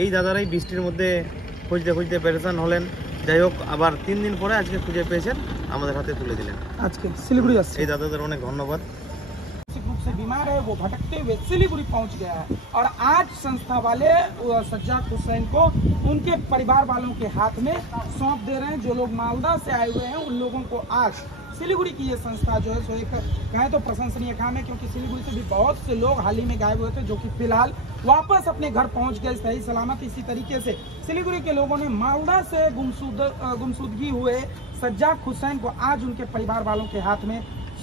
এই দাদারাই বৃষ্টির মধ্যে খুঁজতে খুঁজতে পেরেশান হলেন। যাই হোক, আবার 3 দিন পরে আজকে খুঁজে পেয়েছেন, আমাদের হাতে তুলে দিলেন। আজকে শিলিগুড়ি আসছে। এই দাদাদের অনেক ধন্যবাদ। रूप से बीमार है, वो भटकते हुए सिलीगुड़ी पहुंच गया है और आज संस्था वाले सज्जाद हुसैन को उनके परिवार वालों के हाथ में सौंप दे रहे हैं। जो लोग मालदा से आए हुए हैं उन लोगों को आज सिलीगुड़ी की ये संस्था जो है सो एक कहें तो प्रशंसनीय काम है, क्योंकि सिलीगुड़ी से भी बहुत से लोग हाल ही में गायब हुए थे, जो कि फिलहाल वापस अपने घर पहुंच गए सही सलामत। इसी तरीके से सिलीगुड़ी के लोगों ने मालदा से गुमशुदगी हुए सज्जाद हुसैन को आज उनके परिवार वालों के हाथ में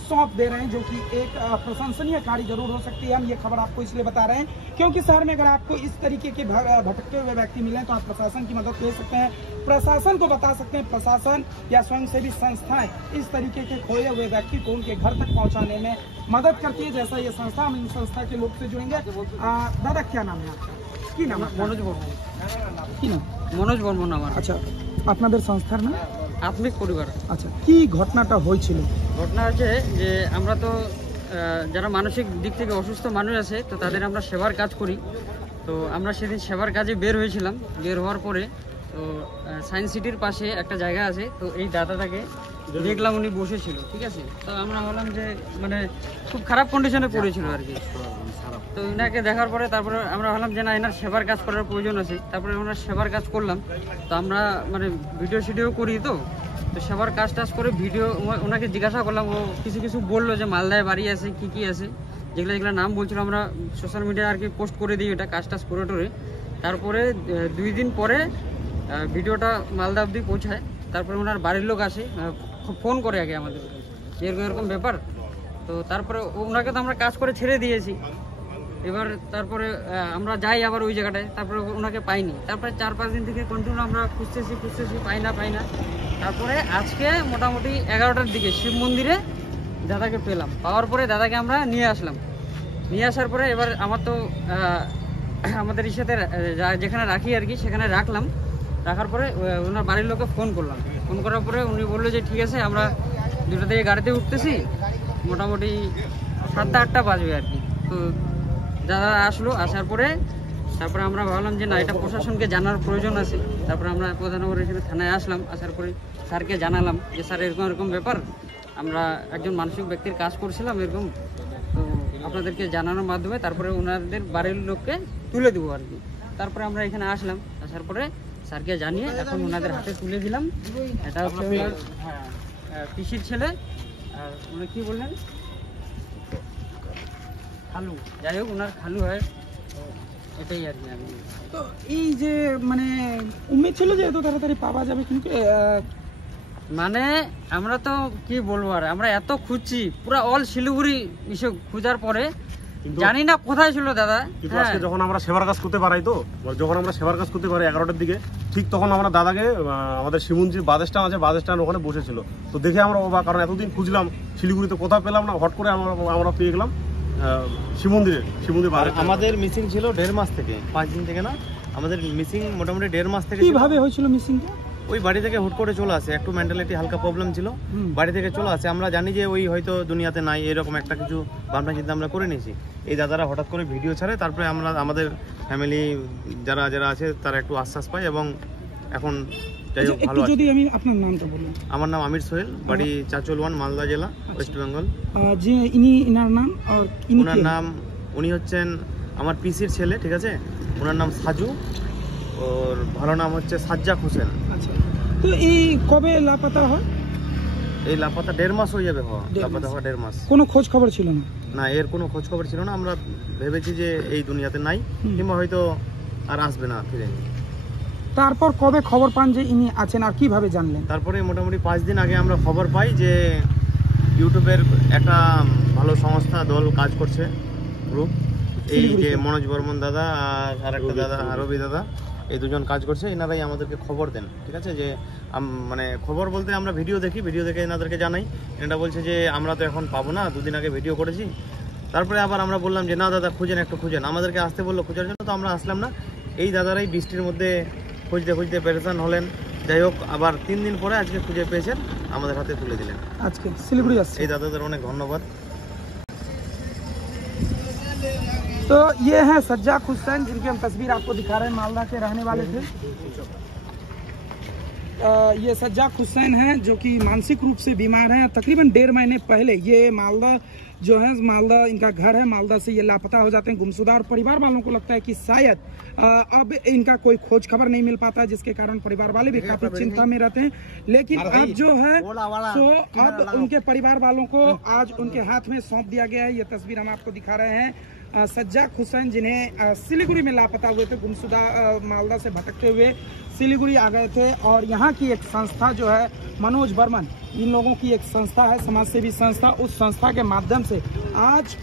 सौंप दे रहे हैं, जो कि एक प्रशंसनीय कार्य जरूर हो सकती है। हम ये खबर आपको इसलिए बता रहे हैं क्योंकि शहर में अगर आपको इस तरीके के भटकते हुए व्यक्ति मिले तो आप प्रशासन की मदद ले सकते हैं, प्रशासन को बता सकते हैं। प्रशासन या स्वयंसेवी संस्थाएं इस तरीके के खोए हुए व्यक्ति को उनके घर तक पहुंचाने में मदद करती है, जैसा ये संस्था। हम इन संस्था के लोग से जुड़ेंगे। दादा, क्या नाम है आपका? की नाम? मनोज बर्मन। की नाम? मनोज बर्मन আমার। আচ্ছা, আপনাদের সংস্থার নাম? আত্মিক পরিবার। আচ্ছা, কি ঘটনাটা হয়েছিল? ঘটনা হচ্ছে যে আমরা তো যারা মানসিক দিক থেকে অসুস্থ মানুষ আছে, তো তাদের আমরা সেবার কাজ করি। তো আমরা সেদিন সেবার কাজে বের হয়েছিলাম। বের হওয়ার পরে তো সায়েন্স সিটির পাশে একটা জায়গা আছে, তো এই দাদাটাকে দেখলাম উনি বসেছিল, ঠিক আছে। তো আমরা ভাবলাম যে মানে খুব খারাপ কন্ডিশনে পড়েছিল আর কি। তো এনাকে দেখার পরে তারপরে আমরা ভাবলাম যে না, এনার সেবার কাজ করার প্রয়োজন আছে। তারপরে ওনার সেবার কাজ করলাম। তো আমরা মানে ভিডিও করি, তো সেবার কাজ টাজ করে ভিডিও ওনাকে জিজ্ঞাসা করলাম। ও কিছু কিছু বললো যে মালদায় বাড়ি আছে, কি আছে, যেগুলো নাম বলছিল। আমরা সোশ্যাল মিডিয়ায় আর কি পোস্ট করে দিই ওটা কাজ টাজ করে টোরে। তারপরে 2 দিন পরে ভিডিওটা মালদা অবধি পৌঁছায়। তারপরে ওনার বাড়ির লোক আসে, ফোন করে আগে আমাদের এরকম ব্যাপার। তো তারপরে ওনাকে তো আমরা কাজ করে ছেড়ে দিয়েছি। এবার তারপরে আমরা যাই আবার ওই জায়গাটায়, তারপরে ওনাকে পাইনি। তারপরে 4-5 দিন থেকে কন্টিনিউ আমরা খুঁজতেছি, পাই না। তারপরে আজকে মোটামুটি 11টার দিকে শিব মন্দিরে দাদাকে পেলাম। পাওয়ার পরে দাদাকে আমরা নিয়ে আসলাম। নিয়ে আসার পরে এবার আমার তো আমাদের সাথে যেখানে রাখি আর কি, সেখানে রাখলাম। রাখার পরে ওনার বাড়ির লোককে ফোন করলাম। ফোন করার পরে উনি বললো যে ঠিক আছে, আমরা 2টা থেকে গাড়িতে উঠতেছি, মোটামুটি 7-8টা বাজবে আর কি। তো দাদা আসলো। আসার পরে তারপরে আমরা ভাবলাম যে না, এটা প্রশাসনকে জানার প্রয়োজন আছে। তারপরে আমরা প্রধাননগর এখানে থানায় আসলাম। আসার পরে স্যারকে জানালাম যে স্যার এরকম ব্যাপার, আমরা একজন মানসিক ব্যক্তির কাজ করছিলাম এরকম, তো আপনাদেরকে জানানোর মাধ্যমে তারপরে ওনাদের বাড়ির লোককে তুলে দেবো আর কি। তারপরে আমরা এখানে আসলাম। আসার পরে স্যারকে জানিয়ে এখন ওনাদের হাতে তুলে দিলাম। এটা হচ্ছে ওনার পিসির ছেলে, আর উনি কি বললেন, খালু। যাই হোক, ওনার খালু হয়, এটাই আর কি। আমি তো এই যে মানে উম্মেদ ছিল যে এত তাড়াতাড়ি পাওয়া যাবে, কিন্তু মানে আমরা তো কি বলবো, আর আমরা এত খুঁজছি পুরো অল শিলিগুড়ি এসে খোঁজার পরে জানি না কোথায় ছিল দাদা। আজকে যখন আমরা সেবার কাজ করতে পারি, তো যখন আমরা সেবার কাজ করতে পারি 11টার দিকে, ঠিক তখন আমরা দাদাকে আমাদের শিবমন্দির বাস স্ট্যান্ড আছে, বাস স্ট্যান্ড ওখানে বসেছিল। তো দেখে আমরা অবাক, কারণ এতদিন খুঁজলাম শিলিগুড়িতে, কোথাও পেলাম না। হট করে আমরা পেয়ে গেলাম শিবমন্দির। আমাদের মিসিং ছিল 1.5 মাস থেকে, 5 দিন থেকে না, আমাদের মিসিং মোটামুটি 1.5 মাস থেকে। কিভাবে হয়েছিল মিসিংটা? ওই বাড়ি থেকে হুট করে চলে আসে, একটু মেন্টালিটি হালকা প্রবলেম ছিল, বাড়ি থেকে চলে আসে। আমরা জানি যে ওই হয়তো দুনিয়াতে নাই, এরকম একটা কিছু ভাবনা চিন্তা আমরা করে নিয়েছি। এই দাদারা হঠাৎ করে ভিডিও ছাড়ে, তারপরে আমরা আমাদের ফ্যামিলি যারা আছে তারা একটু আশ্বাস পায়, এবং এখন যাই হোক ভালো আছে। যদি আমি আপনার নামটা বলুন। আমার নাম আমির সোহেল, বাড়ি চাচলওয়ান, মালদা জেলা, ওয়েস্ট বেঙ্গল। যে ইনার নাম, আর ওনার নাম, উনি হচ্ছেন আমার পিসির ছেলে, ঠিক আছে। ওনার নাম সাজু, ওর ভালো নাম হচ্ছে সাজ্জাদ হোসেন। আচ্ছা, তো এই কবে লাপাতা হয়? এই লাপাতা 1.5 মাস হয়ে যাবে। লাপাতা হওয়া 1.5 মাস। কোনো খোঁজ খবর ছিল না? না, এর কোনো খোঁজ খবর ছিল না। আমরা ভেবেছি যে এই দুনিয়াতে নাই, কিংবা হয়তো আর আসবে না ফিরে। তারপর কবে খবর পান যে ইনি আছেন, আর কিভাবে জানলেন? তারপরে মোটামুটি 5 দিন আগে আমরা খবর পাই যে ইউটিউবের একটা ভালো সংস্থা দল কাজ করছে, গ্রুপ, এই যে মনোজ বর্মন দাদা আর একটা দাদা আরবি দাদা, এই দুজন কাজ করছে। এনারাই আমাদেরকে খবর দেন, ঠিক আছে। যে মানে খবর বলতে আমরা ভিডিও দেখে এনাদেরকে জানাই। এনারা বলছে যে আমরা তো এখন পাবো না, 2 দিন আগে ভিডিও করেছি। তারপরে আবার আমরা বললাম যে না দাদা একটু খুঁজেন, আমাদেরকে আসতে বললো খোঁজার জন্য। তো আমরা আসলাম না। এই দাদারাই বৃষ্টির মধ্যে খুঁজতে পেরেশান হলেন। যাই হোক, আবার 3 দিন পরে আজকে খুঁজে পেয়েছেন, আমাদের হাতে তুলে দিলেন। আজকে শিলিগুড়ি আসছে। এই দাদাদের অনেক ধন্যবাদ। तो ये हैं सज्जाद हुसैन, जिनकी हम तस्वीर आपको दिखा रहे हैं, मालदा के रहने वाले थे। ये सज्जाद हुसैन हैं जो कि मानसिक रूप से बीमार हैं। तकरीबन 1.5 महीने पहले ये मालदा जो है, मालदा इनका घर है, मालदा से ये लापता हो जाते हैं, गुमशुदा। और परिवार वालों को लगता है कि शायद अब इनका कोई खोज खबर नहीं मिल पाता, जिसके कारण परिवार वाले भी काफी चिंता में रहते हैं। लेकिन अब जो है सो अब उनके परिवार वालों को आज उनके हाथ में सौंप दिया गया है। ये तस्वीर हम आपको दिखा रहे हैं सज्जाद हुसैन, जिन्हें सिलीगुड़ी में लापता हुए थे, गुमशुदा मालदा से भटकते हुए सिलीगुड़ी आ गए थे। और यहाँ की एक संस्था जो है मनोज बर्मन, इन लोगों की एक संस्था है, समाज सेवी संस्था, उस संस्था के माध्यम से आज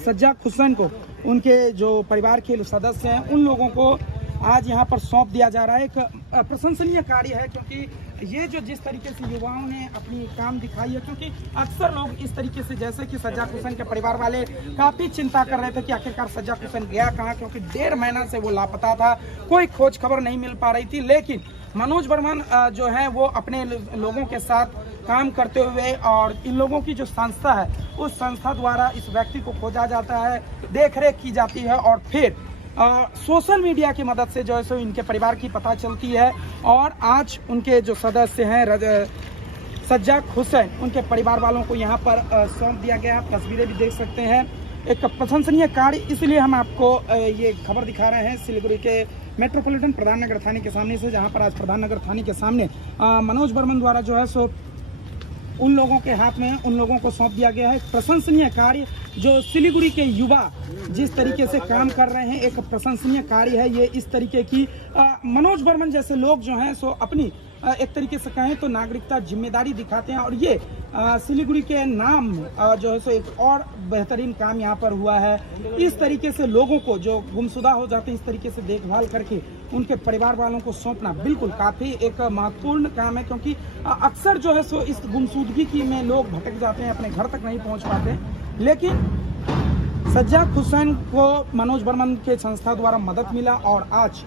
सज्जाद हुसैन को, उनके जो परिवार के सदस्य हैं, उन लोगों को आज यहाँ पर सौंप दिया जा रहा है। एक प्रशंसनीय कार्य है, क्योंकि ये जो जिस तरीके से युवाओं ने अपनी काम दिखाई है, क्योंकि अक्सर लोग इस तरीके से, जैसे कि सज्जाद हुसैन के परिवार वाले काफी चिंता कर रहे थे कि आखिरकार सज्जाद हुसैन गया कहाँ, क्योंकि 1.5 महीना से वो लापता था, कोई खोज खबर नहीं मिल पा रही थी। लेकिन मनोज बर्मन जो है वो अपने लोगों के साथ काम करते हुए, और इन लोगों की जो संस्था है, उस संस्था द्वारा इस व्यक्ति को खोजा जाता है, देखरेख की जाती है, और फिर सोशल मीडिया की मदद से जो है सो इनके परिवार की पता चलती है। और आज उनके जो सदस्य हैं सज्जाद हुसैन, उनके परिवार वालों को यहाँ पर सौंप दिया गया है। तस्वीरें भी देख सकते हैं, एक प्रशंसनीय कार्य। इसलिए हम आपको ये खबर दिखा रहे हैं सिलीगुड़ी के मेट्रोपॉलिटन प्रधान नगर थाने के सामने से, जहाँ पर आज प्रधान नगर थाने के सामने मनोज बर्मन द्वारा जो है सो उन लोगों के हाथ में उन लोगों को सौंप दिया गया है। प्रशंसनीय कार्य जो सिलीगुड़ी के युवा जिस तरीके से काम कर रहे हैं, एक प्रशंसनीय कार्य है ये। इस तरीके की मनोज बर्मन जैसे लोग जो हैं सो अपनी एक तरीके से कहें तो नागरिकता जिम्मेदारी दिखाते हैं, और ये सिलीगुड़ी के नाम जो है सो एक और बेहतरीन काम यहाँ पर हुआ है। इस तरीके से लोगों को जो गुमशुदा हो जाते हैं, इस तरीके से देखभाल करके उनके परिवार वालों को सौंपना बिल्कुल काफी एक महत्वपूर्ण काम है, क्योंकि अक्सर जो है सो इस गुमशुदगी में लोग भटक जाते हैं, अपने घर तक नहीं पहुँच पाते। लेकिन सज्जाद हुसैन को मनोज बर्मन के संस्था द्वारा मदद मिला, और आज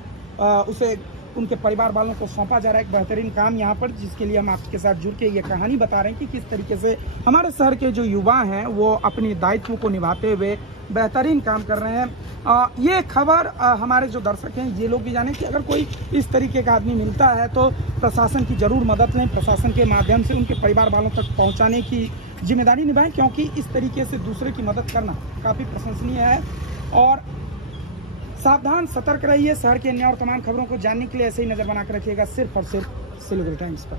उसे उनके परिवार वालों को सौंपा जा रहा है। एक बेहतरीन काम यहाँ पर, जिसके लिए हम आपके साथ जुड़ के ये कहानी बता रहे हैं कि किस तरीके से हमारे शहर के जो युवा हैं वो अपनी दायित्व को निभाते हुए बेहतरीन काम कर रहे हैं। ये खबर हमारे जो दर्शक हैं ये लोग भी जाने कि अगर कोई इस तरीके का आदमी मिलता है तो प्रशासन की जरूर मदद लें, प्रशासन के माध्यम से उनके परिवार वालों तक पहुँचाने की जिम्मेदारी निभाएं, क्योंकि इस तरीके से दूसरे की मदद करना काफ़ी प्रशंसनीय है। और सावधान, सतर्क रहिए। शहर की अन्य और तमाम खबरों को जानने के लिए ऐसे ही नजर बनाकर रखिएगा सिर्फ और सिर्फ सिलीगुड़ी टाइम्स पर।